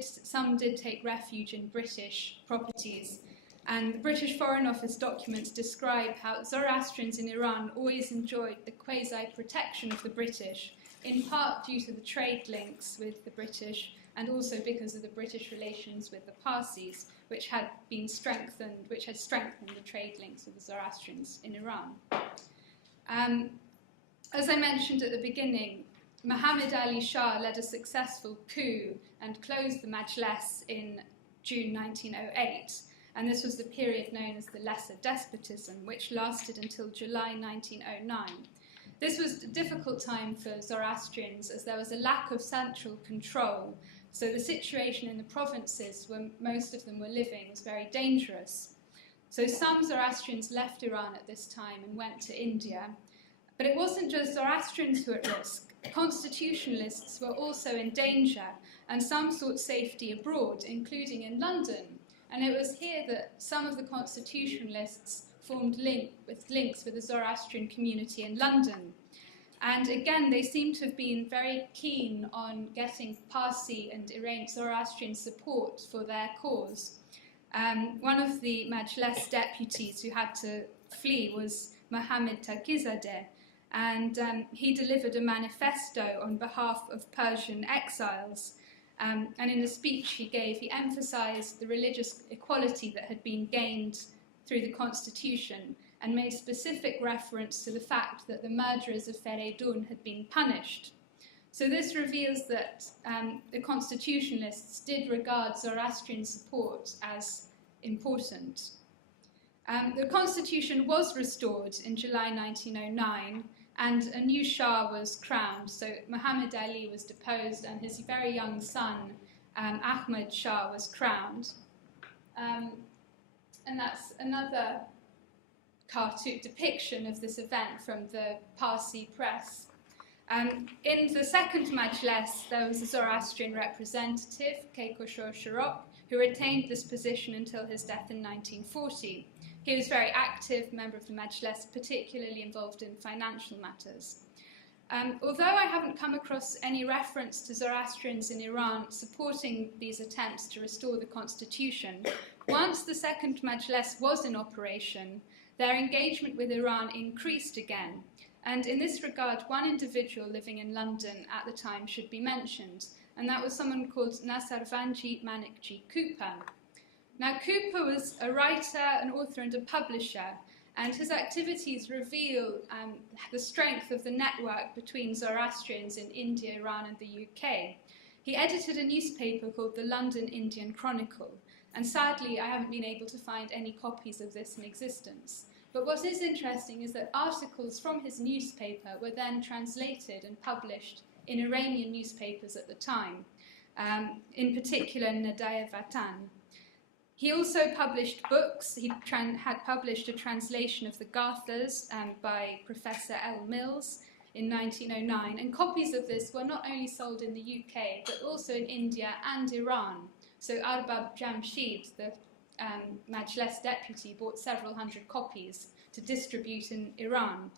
some did take refuge in British properties. And the British Foreign Office documents describe how Zoroastrians in Iran always enjoyed the quasi-protection of the British, in part due to the trade links with the British, and also because of the British relations with the Parsis, which had strengthened the trade links with the Zoroastrians in Iran. As I mentioned at the beginning, Muhammad Ali Shah led a successful coup and closed the Majlis in June 1908, and this was the period known as the Lesser Despotism, which lasted until July 1909. This was a difficult time for Zoroastrians as there was a lack of central control, so the situation in the provinces where most of them were living was very dangerous. So some Zoroastrians left Iran at this time and went to India, but it wasn't just Zoroastrians who were at risk. Constitutionalists were also in danger, and some sought safety abroad, including in London. And it was here that some of the constitutionalists formed links with the Zoroastrian community in London. And again, they seem to have been very keen on getting Parsi and Iranian Zoroastrian support for their cause. One of the Majlis deputies who had to flee was Mohammed Taqizadeh, and he delivered a manifesto on behalf of Persian exiles. And in the speech he gave, he emphasized the religious equality that had been gained through the constitution, and made specific reference to the fact that the murderers of Feridun had been punished. So this reveals that the constitutionalists did regard Zoroastrian support as important. The constitution was restored in July 1909, and a new Shah was crowned. So Muhammad Ali was deposed, and his very young son, Ahmad Shah, was crowned. And that's another cartoon depiction of this event from the Parsi press. In the second Majlis, there was a Zoroastrian representative, Keykushor Shirok, who retained this position until his death in 1940. He was a very active member of the Majlis, particularly involved in financial matters. Although I haven't come across any reference to Zoroastrians in Iran supporting these attempts to restore the constitution, once the second Majlis was in operation, their engagement with Iran increased again. And in this regard, one individual living in London at the time should be mentioned, and that was someone called Nasarvanji Manikji Cooper. Now, Cooper was a writer, an author, and a publisher, and his activities reveal the strength of the network between Zoroastrians in India, Iran, and the UK. He edited a newspaper called the London Indian Chronicle, and sadly, I haven't been able to find any copies of this in existence. But what is interesting is that articles from his newspaper were then translated and published in Iranian newspapers at the time, in particular Nadaya Vatan. He also published books. He had published a translation of the Gathas by Professor L. Mills in 1909, and copies of this were not only sold in the UK, but also in India and Iran. So Arbab Jamshid, the Majles deputy, bought several hundred copies to distribute in Iran.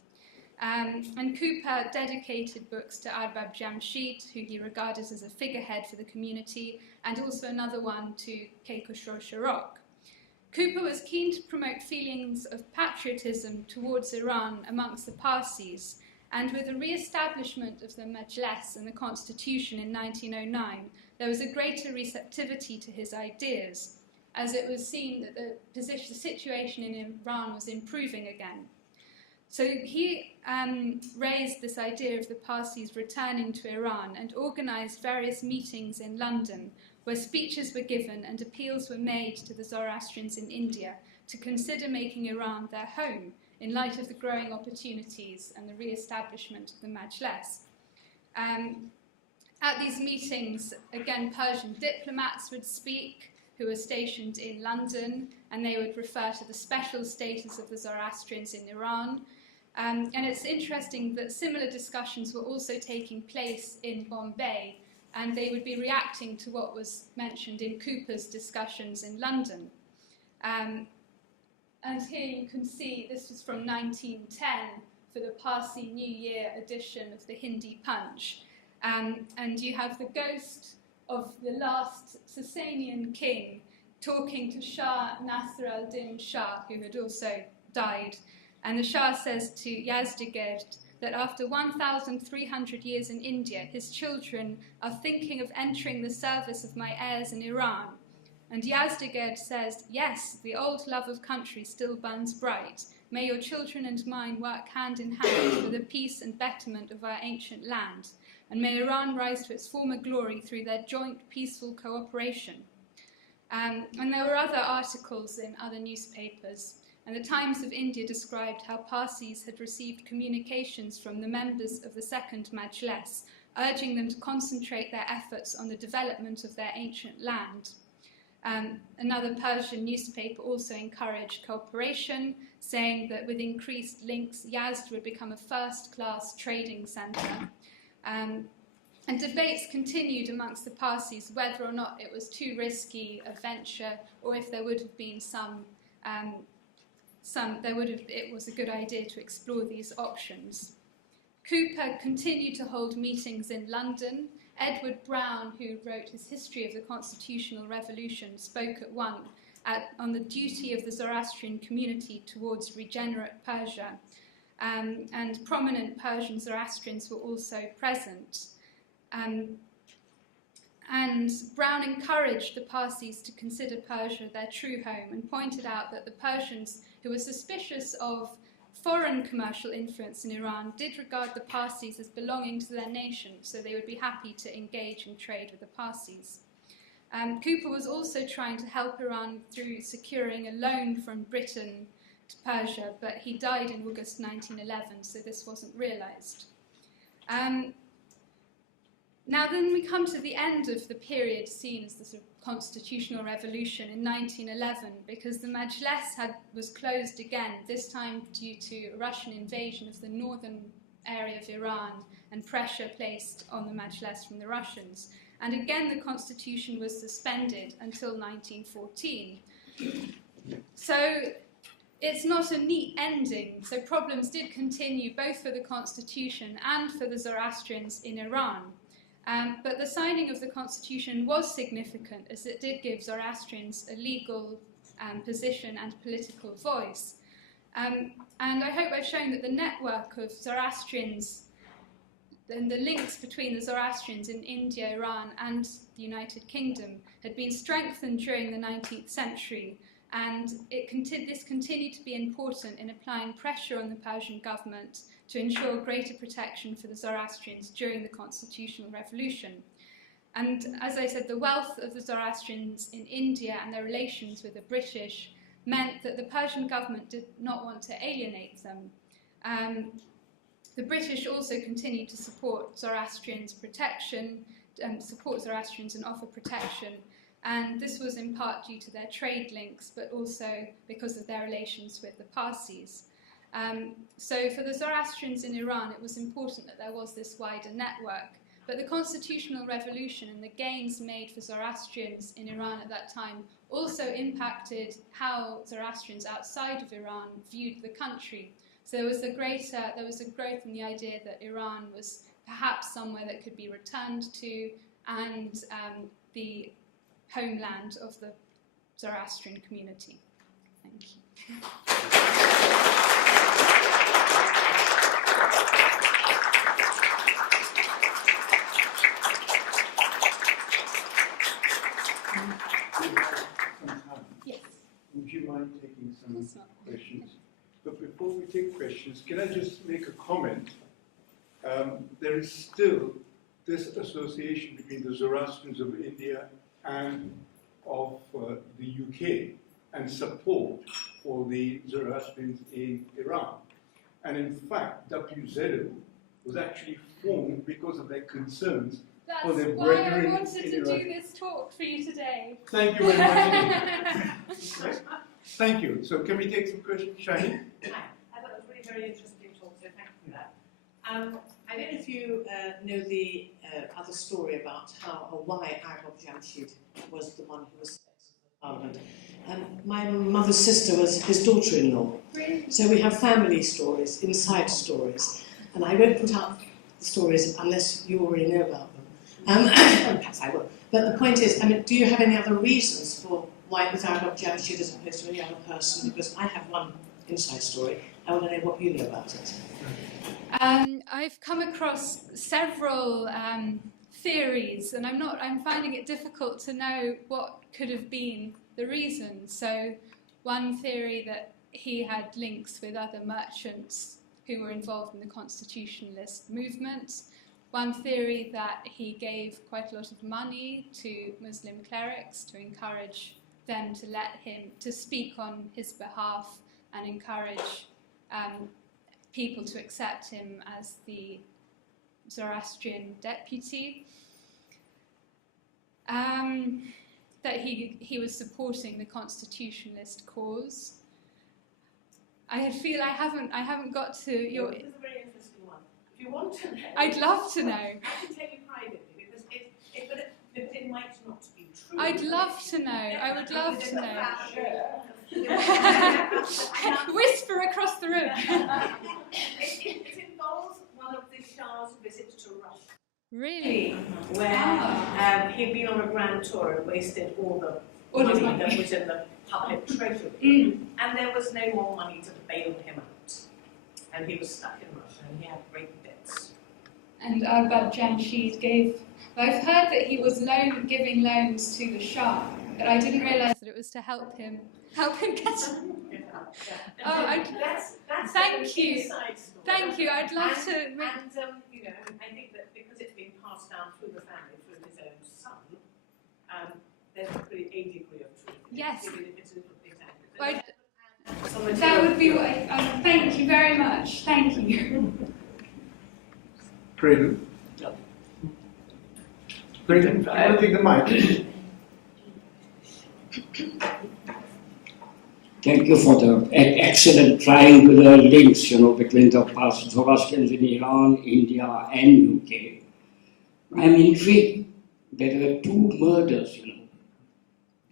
And Cooper dedicated books to Arbab Jamshid, who he regarded as a figurehead for the community, and also another one to Keykushro Sharok. Cooper was keen to promote feelings of patriotism towards Iran amongst the Parsis, and with the re-establishment of the Majles and the Constitution in 1909, there was a greater receptivity to his ideas, as it was seen that the situation in Iran was improving again. So he raised this idea of the Parsis returning to Iran and organised various meetings in London where speeches were given and appeals were made to the Zoroastrians in India to consider making Iran their home in light of the growing opportunities and the re-establishment of the Majles. At these meetings, again, Persian diplomats would speak who were stationed in London, and they would refer to the special status of the Zoroastrians in Iran. And it's interesting that similar discussions were also taking place in Bombay, and they would be reacting to what was mentioned in Cooper's discussions in London. And here you can see, this was from 1910 for the Parsi New Year edition of the Hindi Punch. And you have the ghost of the last Sasanian king talking to Shah Nasr al-Din Shah, who had also died. And the Shah says to Yazdegerd that after 1,300 years in India, his children are thinking of entering the service of my heirs in Iran. And Yazdegerd says, yes, the old love of country still burns bright. May your children and mine work hand in hand for the peace and betterment of our ancient land. And may Iran rise to its former glory through their joint peaceful cooperation. And there were other articles in other newspapers. And the Times of India described how Parsis had received communications from the members of the Second Majles, urging them to concentrate their efforts on the development of their ancient land. Another Persian newspaper also encouraged cooperation, saying that with increased links, Yazd would become a first-class trading centre. And debates continued amongst the Parsis whether or not it was too risky a venture, or if there would have been it was a good idea to explore these options. Cooper continued to hold meetings in London. Edward Brown, who wrote his History of the Constitutional Revolution, spoke at one on the duty of the Zoroastrian community towards regenerate Persia. And prominent Persian Zoroastrians were also present. And Brown encouraged the Parsis to consider Persia their true home and pointed out that the Persians, who were suspicious of foreign commercial influence in Iran, did regard the Parsis as belonging to their nation, so they would be happy to engage in trade with the Parsis. Cooper was also trying to help Iran through securing a loan from Britain to Persia, but he died in August 1911, so this wasn't realised. Now then we come to the end of the period seen as the sort of constitutional revolution in 1911, because the Majles was closed again, this time due to a Russian invasion of the northern area of Iran and pressure placed on the Majles from the Russians. And again the constitution was suspended until 1914. So it's not a neat ending, so problems did continue both for the constitution and for the Zoroastrians in Iran. But the signing of the constitution was significant, as it did give Zoroastrians a legal position and political voice. And I hope I've shown that the network of Zoroastrians the links between the Zoroastrians in India, Iran, and the United Kingdom had been strengthened during the 19th century, and this continued to be important in applying pressure on the Persian government to ensure greater protection for the Zoroastrians during the constitutional revolution. And as I said, the wealth of the Zoroastrians in India and their relations with the British meant that the Persian government did not want to alienate them. The British also continued to support Zoroastrians' protection, support Zoroastrians and offer protection, and this was in part due to their trade links, but also because of their relations with the Parsis. So for the Zoroastrians in Iran, it was important that there was this wider network, but the constitutional revolution and the gains made for Zoroastrians in Iran at that time also impacted how Zoroastrians outside of Iran viewed the country. So there was a growth in the idea that Iran was perhaps somewhere that could be returned to, and the homeland of the Zoroastrian community. Thank you. Yes. Would you mind taking some questions? But before we take questions, can I just make a comment? There is still this association between the Zoroastrians of India and of the UK, and support for the Zoroastrians in Iran. And in fact, WZO was actually formed because of their concerns for their That's why brethren I wanted in to Iran. do this talk for you today. Thank you very much. Thank you. So can we take some questions, Shaheen? Hi. I thought it was really very interesting talk, so thank you for that. I don't know if you know the other story about how or why Arab Jamshid was the one who was Parliament. My mother's sister was his daughter-in-law. Really? So we have family stories, inside stories, and I won't put out the stories unless you already know about them. Perhaps I will. But the point is, do you have any other reasons for why it was Arab Jamshid as opposed to any other person? Because I have one inside story. I want to know what you know about it. I've come across several theories, and I'm finding it difficult to know what could have been the reason. So one theory that he had links with other merchants who were involved in the constitutionalist movement. One theory that he gave quite a lot of money to Muslim clerics to encourage them to let him to speak on his behalf and encourage people to accept him as the Zoroastrian deputy. That he was supporting the constitutionalist cause. I feel I haven't got to your. This is a very interesting one. If you want to know, I'd love to know. I can tell you privately because it might not be true. I'd love to know. I would love to know. Whisper across the room. It involves one of the Shah's visits to Russia. Really? Where he'd been on a grand tour and wasted all the money that was in the public treasury. And there was no more money to bail him out. And he was stuck in Russia and he had great debts. And Arab Jamshid gave. I've heard that he was giving loans to the Shah, but I didn't realise that it was to help him get. Thank you. Thank you. I'd love to. And I think that because it's been passed down through the family, through his own son, there's a degree of truth. Yes. Even if it's a little exact. That would be what thank you very much. Thank you. Cradle. Cradle, I want to take the mic. Thank you for the excellent triangular links, between the past Zoroastrians in Iran, India, and UK. I'm intrigued. There were two murders,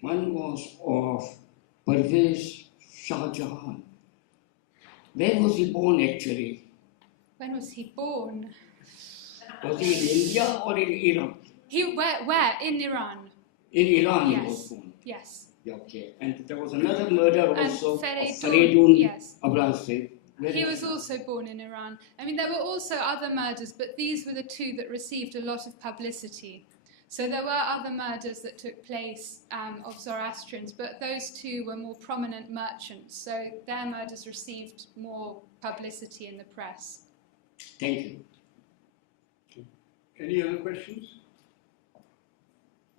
One was of Pervez Shah Jahan. Where was he born, actually? When was he born? Was he in India or in Iran? Where? In Iran. In Iran Yes. he was born. Yes. Okay. And there was another murder also of Faragon, Faragon yes. Ablasi. He was also born in Iran. I mean, there were also other murders, but these were the two that received a lot of publicity. So there were other murders that took place of Zoroastrians, but those two were more prominent merchants, so their murders received more publicity in the press. Thank you. Any other questions?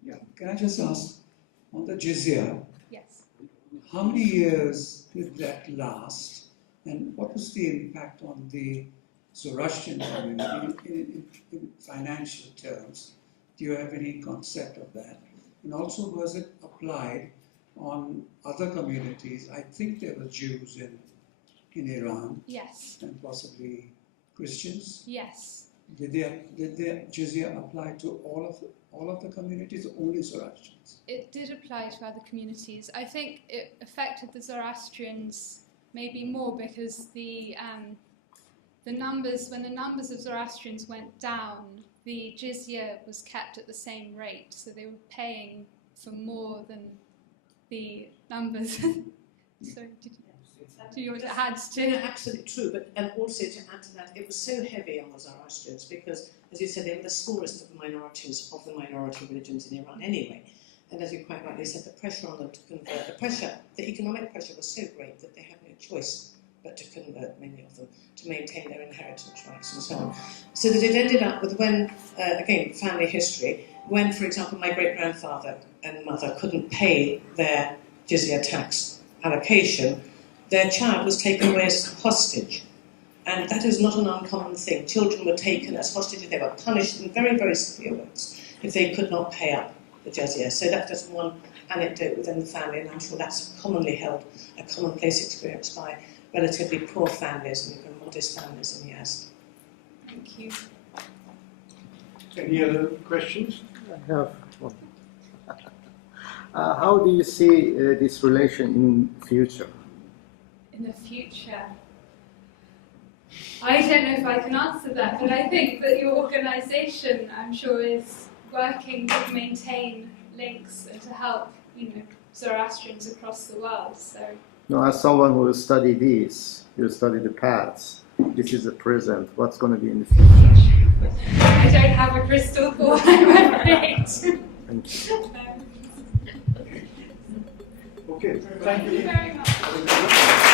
Yeah, can I just ask, on the jizya, Yes. how many years did that last, and what was the impact on the Zoroastrian community in financial terms? Do you have any concept of that? And also, was it applied on other communities? I think there were Jews in Iran, Yes. and possibly Christians. Yes. Did the jizya apply to all of the communities, or only Zoroastrians? It did apply to other communities. I think it affected the Zoroastrians maybe more because when the numbers of Zoroastrians went down, the jizya was kept at the same rate, so they were paying for more than the numbers. So, do you want to add to? No, absolutely true, but also to add to that, it was so heavy on the Zoroastrians because, as you said, they were the smallest of the minorities of the minority religions in Iran anyway. And as you quite rightly said, the pressure on them to convert, the economic pressure was so great that they had no choice but to convert, many of them, to maintain their inheritance rights and so on. So that it ended up with when, again, family history, when, for example, my great-grandfather and mother couldn't pay their Jizya tax allocation, their child was taken away as hostage. And that is not an uncommon thing. Children were taken as hostages, they were punished in very, very severe ways if they could not pay up the jizya. So that's just one anecdote within the family, and I'm sure that's commonly held, a commonplace experience by relatively poor families and even modest families in the West. Thank you. Any other questions? I have one. How do you see this relation in future? In the future, I don't know if I can answer that, but I think that your organisation, I'm sure, is working to maintain links and to help, Zoroastrians across the world. So. No, as someone who will study this, you study the past. This is the present. What's going to be in the future? I don't have a crystal ball, I'm afraid. Thank you. Okay, Thank you very much.